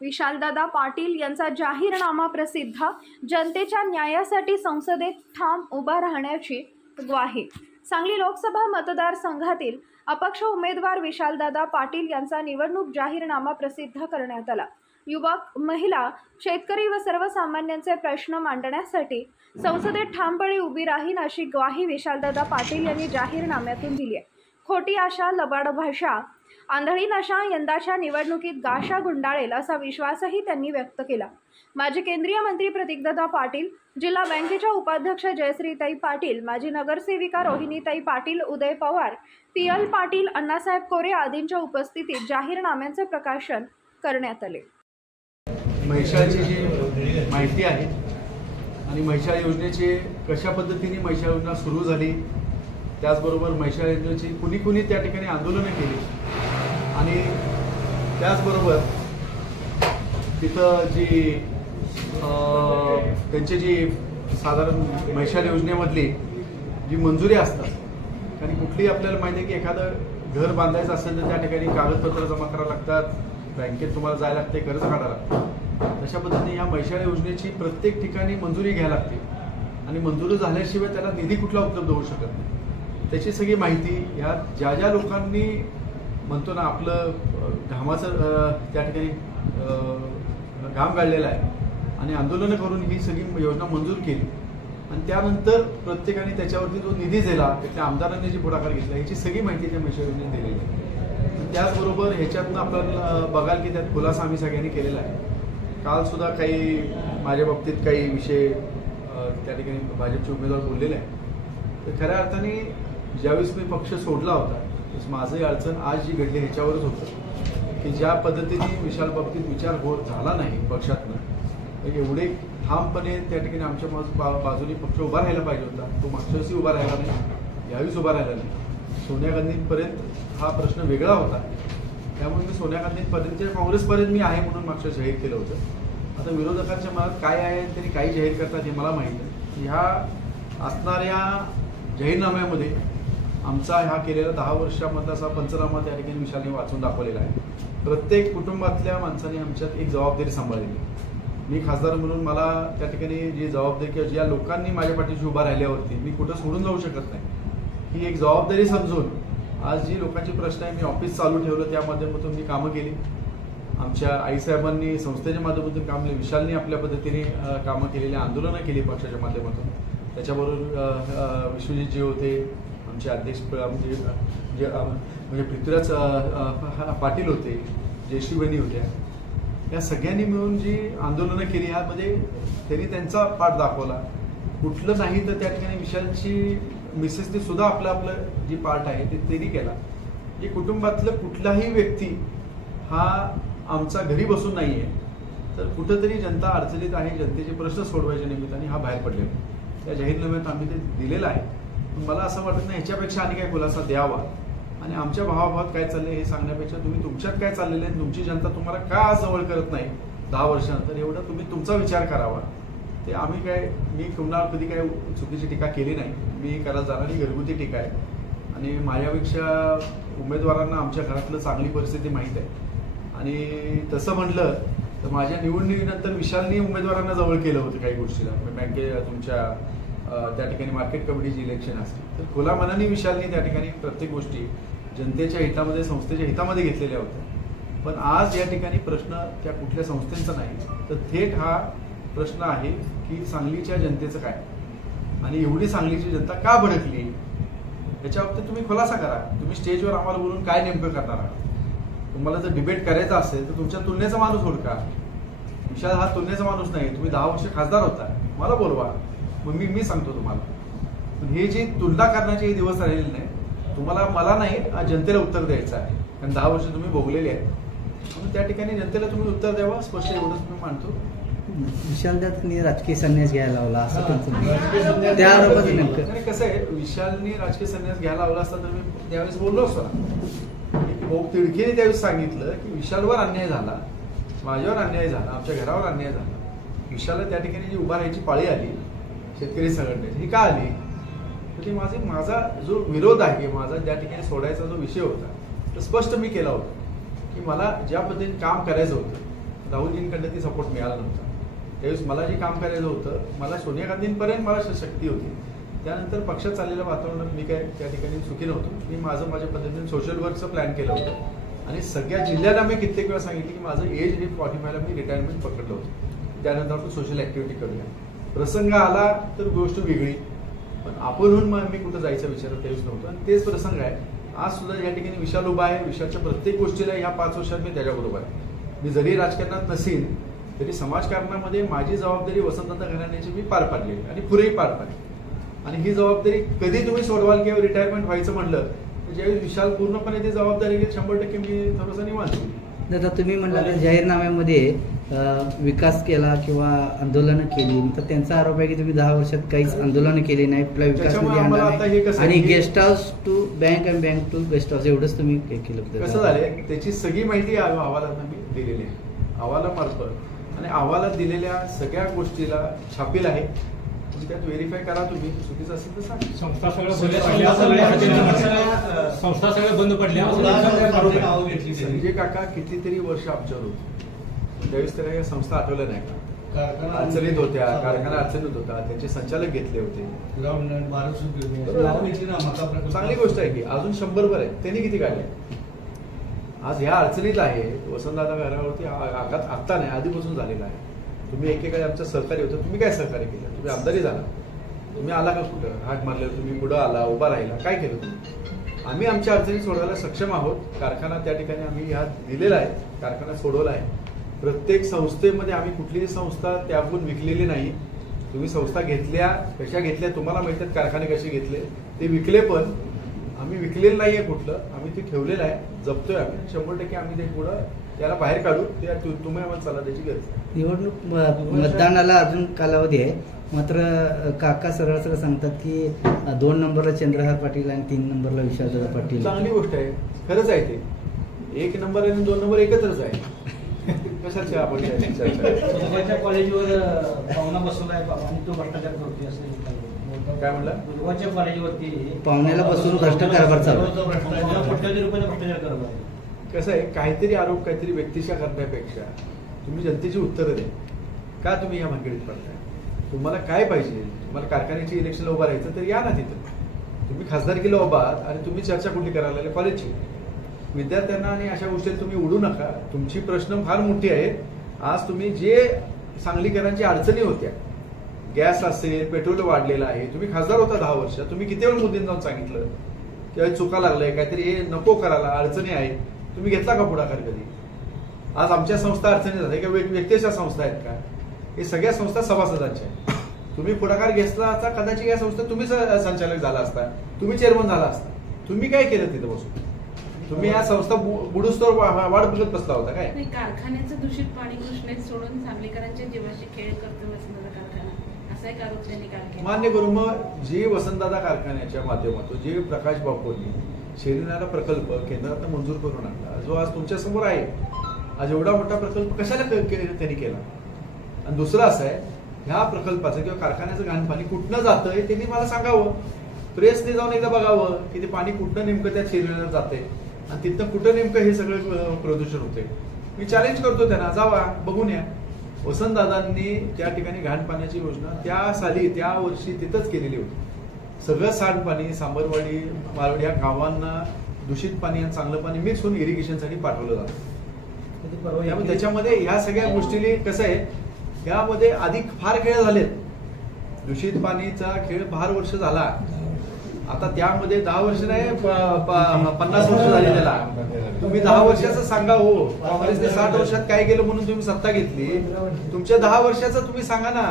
विशालदादा पाटील यांचा जाहीरनामा प्रसिद्ध, जनतेच्या न्यायासाठी संसदेत ठाम उभा राहण्याची ग्वाही। सांगली लोकसभा मतदारसंघातील अपक्ष उमेदवार विशालदादा पाटील यांचा निवडणूक जाहीरनामा प्रसिद्ध करण्यात आला। युवक, महिला, शेतकरी व सर्वसामान्यांचे प्रश्न मांडण्यासाठी संसदेत ठामपणे उभी राहीन अशी ग्वाही विशालदादा पाटील यांनी जाहीरनाम्यातून दिली आहे। खोटी आशा, लबाड भाषा, आंधळी नशा यंदाच्या निवडणुकीत गाशा गुंडाळेल असा विश्वासही त्यांनी व्यक्त केला। माजी केंद्रीय मंत्री प्रतीकदादा पाटील, जिल्हा बँकेच्या उपाध्यक्ष जयश्रीताई पाटील, माजी नगरसेविका रोहिणीताई पाटील, उदय पवार, पीएल पाटील, अण्णासाहेब कोरे आदींच्या उपस्थितीत जाहीरनाम्याचे प्रकाशन करण्यात आले। म्हैसाळची जी माहिती आहे आणि म्हैसाळ योजनेची कशा पद्धतीने म्हैसाळ योजना सुरू झाली, त्याचबरोबर म्हैसाळ योजनेची कुणी कुणी त्या ठिकाणी आंदोलनं केली आणि त्याचबरोबर तिथं जी त्यांची जी साधारण म्हैसाळ योजनेमधली जी मंजुरी असतात आणि कुठलीही आपल्याला माहिती आहे की एखादं घर बांधायचं असेल तर त्या ठिकाणी कागदपत्र जमा करावं लागतात, बँकेत तुम्हाला जायला लागते, कर्ज काढावं लागतं। तशा पद्धतीने ह्या म्हैसाळ योजनेची प्रत्येक ठिकाणी मंजुरी घ्यायला लागते आणि मंजुरी झाल्याशिवाय त्याला निधी कुठला उपलब्ध होऊ शकत नाही। त्याची सगळी माहिती ह्या ज्या ज्या लोकांनी म्हणतो ना आपलं घामाचं त्या ठिकाणी घाम गाळलेला आहे आणि आंदोलनं करून ही सगळी योजना मंजूर केली आणि त्यानंतर प्रत्येकाने त्याच्यावरती जो निधी दिला, त्या आमदारांनी जे पुढाकार घेतला, याची सगळी माहिती त्या म्हैसाळ योजनेत दिलेली आहे। त्याचबरोबर ह्याच्यातनं आपण बघाल की त्यात खुलासा आम्ही सगळ्यांनी केलेला आहे। काल सुद्धा काही माझ्या बाबतीत काही विषय त्या ठिकाणी भाजपचे उमेदवार बोललेले आहे। तर खऱ्या अर्थाने ज्यावेळेस मी पक्ष सोडला होता त्यावेळेस माझंही अडचण आज जी घडली ह्याच्यावरच होतं की ज्या पद्धतीने विशाल बाबतीत विचार झाला नाही पक्षातनं, एवढे ठामपणे त्या ठिकाणी आमच्या बाजूने पक्ष उभा राहायला पाहिजे होता, तो मागच्या वर्षी उभा राहिला नाही, यावेळीस उभा राहिला नाही। सोनिया गांधींपर्यंत हा प्रश्न वेगळा होता, त्यामुळे मी सोनिया गांधींपर्यंत काँग्रेसपर्यंत मी आहे म्हणून मागच्या जाहीर केलं होतं। आता विरोधकांच्या मनात काय आहे त्यांनी काही जाहीर करतात हे मला माहीत आहे। ह्या असणाऱ्या जाहीरनाम्यामध्ये आमचा ह्या केलेला 10 वर्षामधला असा पंचनामा त्या ठिकाणी विशालने वाचून दाखवलेला आहे। प्रत्येक कुटुंबातल्या माणसाने आमच्यात एक जबाबदारी सांभाळलेली। मी खासदार म्हणून मला त्या ठिकाणी जी जबाबदारी किंवा ज्या लोकांनी माझ्या पाठीशी उभा राहिल्यावरती मी कुठं सोडून जाऊ शकत नाही, ही एक जबाबदारी समजून आज जी लोकांची प्रश्न आहे मी ऑफिस चालू ठेवलं, त्या माध्यमातून मी कामं केली। आमच्या आईसाहेबांनी संस्थेच्या माध्यमातून काम केले, विशालने आपल्या पद्धतीने कामं केलेली, आंदोलनं केली पक्षाच्या माध्यमातून। त्याच्याबरोबर विश्वजित जे होते आमचे अध्यक्ष म्हणजे पृथ्वीराज पाटील होते, जयश्रीबहिणी होत्या, या सगळ्यांनी मिळून जी आंदोलनं केली यामध्ये त्यांनी त्यांचा पाठ दाखवला। कुठलं नाही तर त्या ठिकाणी विशालची मिसेसने सुद्धा आपलं जी पार्ट आहे ते त्यांनी केला। जे कुटुंबातलं कुठलाही व्यक्ती हा आमचा घरी बसून नाहीये, तर कुठंतरी जनता अडचणीत आहे, जनतेचे प्रश्न सोडवायच्या निमित्ताने हा बाहेर पडलेला त्या जाहीरनाम्यात आम्ही ते दिलेलं आहे। मला असं वाटत नाही ह्याच्यापेक्षा आणि काय खुलासा द्यावा आणि आमच्या भावाभावात काय चाललंय हे सांगण्यापेक्षा तुम्ही तुमच्यात काय चाललेलं आहे, तुमची जनता तुम्हाला का जवळ करत नाही 10 वर्षानंतर, एवढं तुम्ही तुमचा विचार करावा। ते आम्ही काय, मी कुणावर कधी काय चुकीची टीका केली नाही, मी करायला जाणारी घरगुती टीका आहे आणि माझ्यापेक्षा उमेदवारांना आमच्या घरातलं चांगली परिस्थिती माहीत आहे। आणि तसं म्हटलं तर माझ्या निवडणुकीनंतर विशालनी उमेदवारांना जवळ केलं होतं काही गोष्टीला, बँके तुमच्या त्या ठिकाणी मार्केट कमिटीची इलेक्शन असते तर खुला मनाने विशालनी त्या ठिकाणी प्रत्येक गोष्टी जनतेच्या हितामध्ये, संस्थेच्या हितामध्ये घेतलेल्या होत्या। पण आज या ठिकाणी प्रश्न त्या कुठल्या संस्थेचा नाही, तर थेट हा प्रश्न आहे की सांगलीच्या जनतेचं काय आणि एवढी सांगलीची जनता का भडकली याच्या बाबतीत तुम्ही खुलासा करा। तुम्ही स्टेजवर आम्हाला बोलून काय नेमकं करणार आहात? तुम्हाला जर डिबेट करायचा असेल तर तुमच्या तुलनेचा माणूस ओळखा। विशाल हा तुलनेचा माणूस नाही, तुम्ही 10 वर्ष खासदार होता, मला बोलवा, मग मी सांगतो तुम्हाला। पण हे जे तुलना करण्याचे दिवस राहिलेले नाही, तुम्हाला मला नाही जनतेला उत्तर द्यायचं आहे, कारण 10 वर्ष तुम्ही भोगलेले आहेत, म्हणून त्या ठिकाणी जनतेला तुम्ही उत्तर द्यावं, स्पष्ट एवढंच मी मानतो। विशालदादांनी राजकीय संन्यास घ्यायला लावला असं त्या आरोपात नेमकं कसं आहे, विशालनी राजकीय संन्यास घ्यायला लावला असता तर मी त्यावेळेस बोललो असतो ना। तिडकीने त्यावेळेस सांगितलं की विशालवर अन्याय झाला, माझ्यावर अन्याय झाला, आमच्या घरावर अन्याय झाला, विशालला त्या ठिकाणी जी उभा राहायची पाळी आली शेतकरी संघटनेची, ही का आली तर ती माझा जो विरोध आहे, माझा त्या ठिकाणी सोडायचा जो विषय होता तो स्पष्ट मी केला होता की मला ज्या पद्धतीने काम करायचं होतं राहुलजींकडनं ती सपोर्ट मिळाला नव्हता. त्यावेळेस मला जे काम करायचं होतं, मला सोनिया गांधींपर्यंत मला शक्ती होती. त्यानंतर पक्षात चाललेल्या वातावरणात मी काय त्या ठिकाणी सुखी नव्हतो. मी माझ्या पद्धतीने सोशल वर्कचं प्लॅन केलं होतं आणि सगळ्या जिल्ह्याला मी कित्येक वेळा सांगितलं की माझं एज लिमिट 45ला मी रिटायरमेंट पकडलं होतं. त्यानंतर आपण सोशल ऍक्टिव्हिटी करूया. प्रसंग आला तर गोष्ट वेगळी, पण आपणहून मी कुठं जायचा विचार त्यावेळेस नव्हतं. आणि तेच प्रसंग आहे. आज सुद्धा या ठिकाणी विशाल उभा आहे. विशालच्या प्रत्येक गोष्टीला ह्या 5 वर्षात मी त्याच्याबरोबर आहे. मी जरी राजकारणात नसेल तरी समाजकारणामध्ये माझी जबाबदारी वसंतदादा घराण्याची मी पार पाडली आणि पुरेही पार पाडली. आणि ही जबाबदारी कधी तुम्ही सोडवाल किंवा रिटायरमेंट व्हायचं म्हणलं तर ज्यावेळी विशाल पूर्णपणे ती जबाबदारी घेत 100% मी थोडंसं निवांत. दादा तुम्ही म्हणला तर जाहीरनाम्यामध्ये विकास केला किंवा आंदोलनं केली, तर त्यांचा आरोप आहे की तुम्ही 10 वर्षात काहीच आंदोलनं केली नाही, आपला विकास निधी आणला नाही आणि गेस्ट हाऊस टू बँक आणि बँक टू गेस्ट हाऊस एवढंच तुम्ही केलं. कसं झालंय त्याची सगळी माहिती अहवालात मी दिलेली आहे, अहवालामार्फत. आणि अहवालात दिलेल्या सगळ्या गोष्टीला छापील आहे. त्यात व्हेरीफाय करा तुम्ही. चुकीचं असेल तर सांगा. संस्था सगळ्या बंद पडल्या. संजय काका कितीतरी वर्ष आमच्यावर होते. त्यावेळेस त्याला या संस्था आठवल्या नाही का? अडचणीत होत्या, कारखाना अडचणीत होता, त्यांचे संचालक घेतले होते. चांगली गोष्ट आहे की अजून 100 आहे. त्यांनी किती काढले? आज ह्या अडचणीत आहे. वसंतदादा घरावरती आघात आत्ता नाही, आधीपासून झालेला आहे. तुम्ही एकेकाळी आमचं सहकार्य होतं. तुम्ही काय सहकार्य केलं? तुम्ही आमदारी झाला, तुम्ही आला का कुठं? हाक मारलं, तुम्ही पुढं आला, उभा राहिला, काय केलं तुम्ही? आम्ही आमच्या अडचणी सोडवायला सक्षम आहोत. कारखाना त्या ठिकाणी आम्ही ह्या दिलेला आहे, कारखाना सोडवला आहे. प्रत्येक संस्थेमध्ये आम्ही कुठलीही संस्था त्यागून विकलेली नाही. तुम्ही संस्था घेतल्या, कशा घेतल्या तुम्हाला माहिती आहेत. कारखाने कसे घेतले ते विकले, पण आम्ही विकलेलं नाहीये कुठलं. आम्ही ते ठेवलेलं आहे, जपतोय आम्ही. 100% आम्ही ते पुढं त्याला बाहेर काढू. ते तुम्ही आम्हाला सल्ला द्यायची गरज. निवडणूक मतदानाला अजून कालावधी आहे, मात्र काका सरळ सरळ सांगतात की 2 नंबरला चंद्रहार पाटील आणि 3 नंबरला विशालदादा पाटील. चांगली गोष्ट आहे, खरंच आहे. ते 1 नंबर आणि 2 नंबर एकत्रच आहे. कशाच्या आपण कॉलेजवर पाहुणा बसवलाय आणि तो भ्रष्टाचार करतोय असं काय म्हणला? गुरुवाच्या कॉलेजवरती पाहुण्याला बसून भ्रष्टाचार चालू. कोट्यावधी रुपयाचा भ्रष्टाचार करत आहे. कसं आहे, काहीतरी आरोप काहीतरी व्यक्तिशा करण्यापेक्षा तुम्ही जनतेची उत्तरं द्या. का तुम्ही या भानगडीत पडताय? तुम्हाला काय पाहिजे? तुम्हाला कारखान्याची इलेक्शनला उभा राहायचं तर या ना तिथं. तुम्ही खासदारकीला उभा आहात आणि तुम्ही चर्चा कुठली करायला लागले? कॉलेजची. विद्यार्थ्यांना आणि अशा गोष्टीला तुम्ही उडू नका. तुमची प्रश्न फार मोठी आहेत. आज तुम्ही जे सांगलीकरांची अडचणी होत्या, गॅस असेल, पेट्रोल वाढलेलं आहे, तुम्ही खासदार होता 10 वर्ष, तुम्ही किती वेळ मुद्दे जाऊन सांगितलं किंवा चुका लागलाय, काहीतरी हे नको करायला, अडचणी आहेत, तुम्ही घेतला का पुढाकार कधी? आज आमच्या संस्था अडचणी झाल्या किंवा व्यक्तीच्या संस्था आहेत का? हे सगळ्या संस्था सभासदांच्या आहेत. तुम्ही पुढाकार घेतला असता कदाचित या संस्थेत तुम्ही संचालक झाला असता, तुम्ही चेअरमन झाला असता. तुम्ही काय केलं तिथं बसून? तुम्ही या संस्था बुडूस्तोवर वाढ बघत बसला होता काय? कारखान्याचं दूषित पाणी कृष्णेत सोडून सांगलीकरांच्या जीवाशी खेळ करतो वसंतदादा कारखाना, असा एक आरोप त्यांनी काल केला. मान्य करू. मग जे वसंतदादा कारखान्याच्या माध्यमातून जे प्रकाश बापूंनी शेरीनाला प्रकल्प केंद्रात मंजूर करून आणला, जो आज तुमच्या समोर आहे, आज एवढा मोठा प्रकल्प कशाला त्यांनी केला? आणि दुसरं असं आहे, ह्या प्रकल्पाचं किंवा कारखान्याचं घाण पाणी कुठनं जातंय त्यांनी मला सांगावं. प्रेसने जाऊन एकदा बघावं की ते पाणी कुठनं नेमकं त्या शेरीनाला जाते आणि तिथनं कुठं नेमकं हे सगळं प्रदूषण होते. मी चॅलेंज करतो त्यांना, जावा बघून या. वसंतदादांनी त्या ठिकाणी घाण पाण्याची योजना त्या साली त्या वर्षी तिथंच केलेली होती. सगळं सांडपाणी सांबरवाडी मारवाडी या गावांना दूषित पाणी आणि चांगलं पाणी मिक्स होऊन इरिगेशनसाठी पाठवलं जातं. त्यामुळे त्याच्यामध्ये ह्या सगळ्या गोष्टी कसं आहे, यामध्ये अधिक फार खेळ झालेत. दूषित पाणीचा खेळ फार वर्ष झाला. आता त्यामध्ये 10 वर्ष नाही 50 वर्ष झाली त्याला. तुम्ही 10 वर्षाचं सांगा हो. काँग्रेसने 60 वर्षात काय केलं म्हणून तुम्ही सत्ता घेतली. तुमच्या 10 वर्षाचं तुम्ही सांगा ना.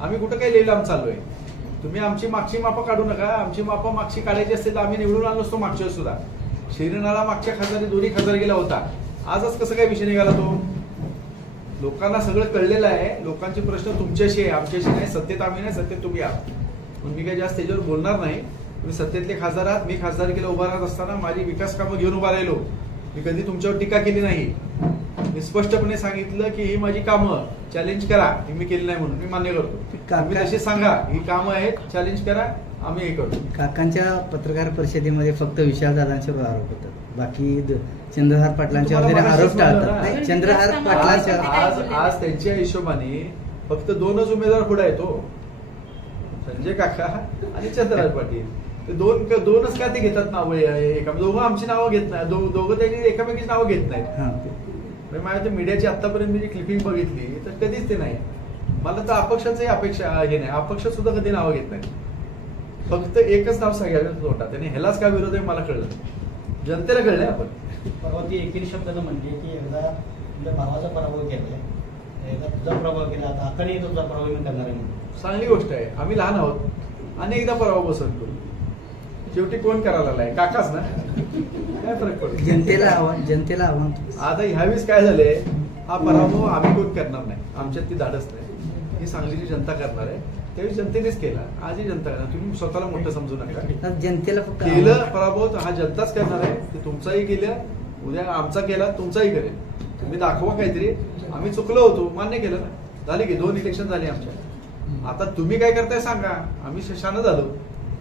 आम्ही कुठं काही लिहिलं चाललोय. तुम्ही आमची मागची मापं काढू नका. आमची मापं मागची काढायची असतील तर आम्ही निवडून आलो असतो मागच्या सुद्धा. शेरीनाला मागच्या खासदारी 2 खासदार गेला होता. आजच कसं काय विषय निघाला तो? लोकांना सगळं कळलेलं आहे. लोकांचे प्रश्न तुमच्याशी आहे, आमच्याशी नाही. सत्तेत आम्ही नाही, सत्तेत तुम्ही आहात. म्हणून मी काही जास्त त्याच्यावर बोलणार नाही. तुम्ही सत्तेतले खासदार आहात. मी खासदारकीला उभा राहत असताना माझी विकास कामं घेऊन उभा राहिलो. मी कधी तुमच्यावर टीका केली नाही. मी स्पष्टपणे सांगितलं की ही माझी कामं चॅलेंज करा, ही मी केली नाही म्हणून मी मान्य करतो. आम्ही तशी सांगा ही कामं आहेत, चॅलेंज करा, आम्ही हे करतो. काकांच्या पत्रकार परिषदेमध्ये फक्त विशालदादांच्यावर आरोप होतात, बाकी चंद्रहार पाटलांच्या वगैरे तुम्हाला आरोप मगाशीच म्हणलं टाळतात ना. नाही, चंद्रहार पाटलांच्या आज त्यांच्या हिशोबाने फक्त 2च उमेदवार पुढे आहेत हो, संजय काका आणि चंद्रहार पाटील. ते दोनच का ते घेतात नावं एका, दोघं आमची नावं घेत नाही, दोघं त्यांनी एकामेकीची नावं घेत नाहीत. म्हणजे माझ्या ते मीडियाची आतापर्यंत मी जी क्लिपिंग बघितली तर कधीच ते नाही. मला तर अपक्षाचंही अपेक्षा हे नाही, अपक्ष सुद्धा कधी नावं घेत नाही. फक्त एकच नाव सगळ्यांना तोटा, त्याने ह्यालाच का विरोध आहे मला कळलं, जनतेला कळलंय. आपण परवा ती एकेरी शब्दानं म्हणली की एकदा तुझ्या भावाचा पराभव केलाय, एकदा तुझा पराभव केला, आता आकाने तुझा पराभव मी करणार आहे म्हणून. चांगली गोष्ट आहे. आम्ही लहान आहोत, अनेकदा पराभव बसत करू. शेवटी कोण करायला लागलाय? काकाच ना. काय फरक पडतो? जनतेला आव्हान. आता ह्यावेळेस काय झालंय, हा पराभव आम्ही कोण करणार नाही, आमच्यात ती धाडस नाही, ही सांगलीची जनता करणार आहे. त्यावेळी जनतेनेच केला, आजही जनता करणार. तुम्ही स्वतःला मोठं समजू नका. जनतेला फक्त केलं पराभव तर हा जनताच करणार आहे. ते तुमचाही केलं, उद्या आमचा केला, तुमचाही करेल. तुम्ही दाखवा काहीतरी, आम्ही चुकलो होतो, मान्य केलं ना. झाली की 2 इलेक्शन झाली आमच्या. आता तुम्ही काय करताय सांगा, आम्ही शान झालो,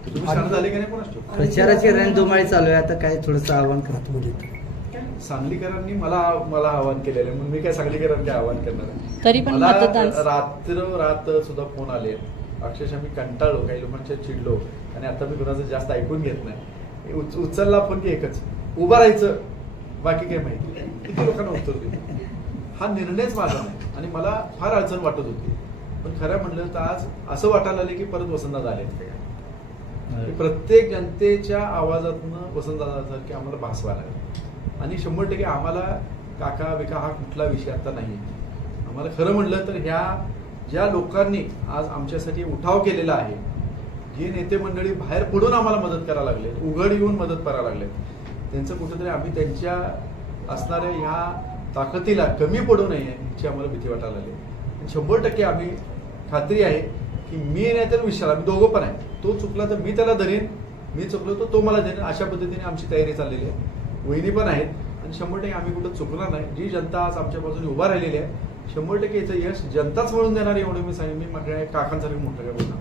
तुम्ही शान झाले की नाही कोणाच ठेव. प्रचाराची रणधुमाळी चालू आहे, आता काय थोडंसं आव्हान करतो. सांगलीकरांनी मला आवाहन केलेलं आहे, म्हणून मी काय सांगलीकरांना काय आवाहन करणार आहे. तरी पण मला मतदान रात्र सुद्धा फोन आले, अक्षरशः मी कंटाळलो, काही लोकांच्या चिडलो, आणि आता मी कोणाचं जास्त ऐकून घेत नाही. उचलला फोन की एकच, उभं राहायचं, बाकी काय माहिती. किती लोकांना उत्तर देऊ, हा निर्णयच माझा नाही. आणि मला फार अडचण वाटत होती, पण खरं म्हणलं तर आज असं वाटायला आलं की परत वसंतदादा आले. प्रत्येक जनतेच्या आवाजातनं वसंतदादासारखे आम्हाला भासवायला लागले. आणि 100% आम्हाला काका बिका हा कुठला विषय आता नाही. आम्हाला खरं म्हणलं तर ह्या ज्या लोकांनी आज आमच्यासाठी उठाव केलेला आहे, जे नेते मंडळी बाहेर पडून आम्हाला मदत करायला लागले, उघड येऊन मदत करायला लागले, त्यांचं कुठेतरी आम्ही त्यांच्या असणाऱ्या ह्या ताकदीला कमी पडू नये याची आम्हाला भीती वाटायला लागली. 100% आम्ही खात्री आहे की मी नाही तर विशाल, आम्ही दोघं पण आहे. तो चुकला तर मी त्याला धरेन, मी चुकलो तर तो मला धरेन. अशा पद्धतीने आमची तयारी चाललेली आहे. वहिनी पण आहेत, आणि 100% आम्ही कुठं चुकणार नाही. जी जनता आज आमच्या बाजूने उभा राहिलेली आहे, 100% याचं यश जनताच मिळून देणार एवढं मी सांगेन. मी काकांसारखं मोठं काय बोलणार.